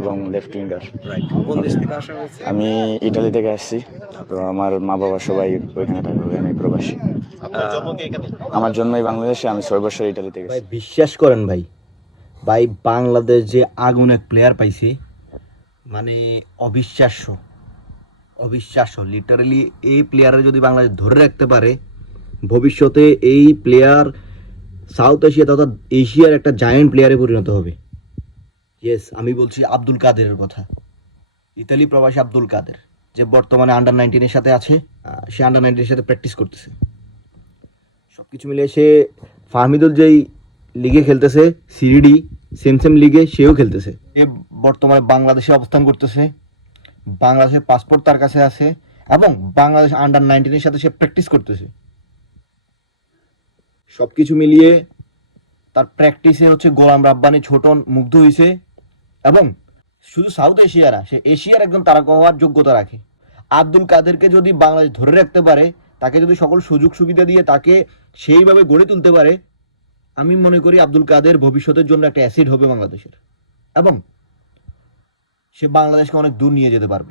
এবং left winger. Right, কোন দেশ থেকে আসা হয়েছে? আমি ইটালি থেকে আসছি। তো আমার মা বাবা সবাই ওইখানে থাকে, আমি প্রবাসী। আমার জন্মই বাংলাদেশে, আমি 6 বছর ইটালিতে ভাই গেছি। বিশ্বাস করেন ভাই, ভাই বাংলাদেশ যে আগুন এক প্লেয়ার পাইছে, মানে অবিশ্বাস্য, অবিশ্বাস্য লিটারালি। এই প্লেয়ারে যদি বাংলাদেশ ধরে রাখতে পারে, ভবিষ্যতে এই প্লেয়ার সাউথ এশিয়া তথা এশিয়ার একটা জায়ান্ট প্লেয়ারে পরিণত হবে। ইয়েস, আমি বলছি আব্দুল কাদেরের কথা, ইতালি প্রবাসী আব্দুল কাদের, যে বর্তমানে আন্ডার-19 সাথে আছে। সে আন্ডার-19 সাথে প্র্যাকটিস করতেছে। সব কিছু মিলিয়ে সে ফাহমিদুল যেই লিগে খেলতেছে, সিরিডি সেম সেম লিগে সেও খেলতেছে। সে বর্তমানে বাংলাদেশে অবস্থান করতেছে, বাংলাদেশের পাসপোর্ট তার কাছে আছে এবং বাংলাদেশ আন্ডার-19 সাথে সে প্র্যাকটিস করতেছে। সব কিছু মিলিয়ে তার প্র্যাকটিসে হচ্ছে গোলাম রাব্বানি ছোটন মুগ্ধ হয়েছে এবং শুধু সাউথ এশিয়া না, সে এশিয়ার একজন তারকা হওয়ার যোগ্যতা রাখে। আব্দুল কাদেরকে যদি বাংলাদেশ ধরে রাখতে পারে, তাকে যদি সকল সুযোগ সুবিধা দিয়ে তাকে সেইভাবে গড়ে তুলতে পারে, আমি মনে করি আব্দুল কাদের ভবিষ্যতের জন্য একটা অ্যাসেট হবে বাংলাদেশের এবং সে বাংলাদেশকে অনেক দূর নিয়ে যেতে পারবে।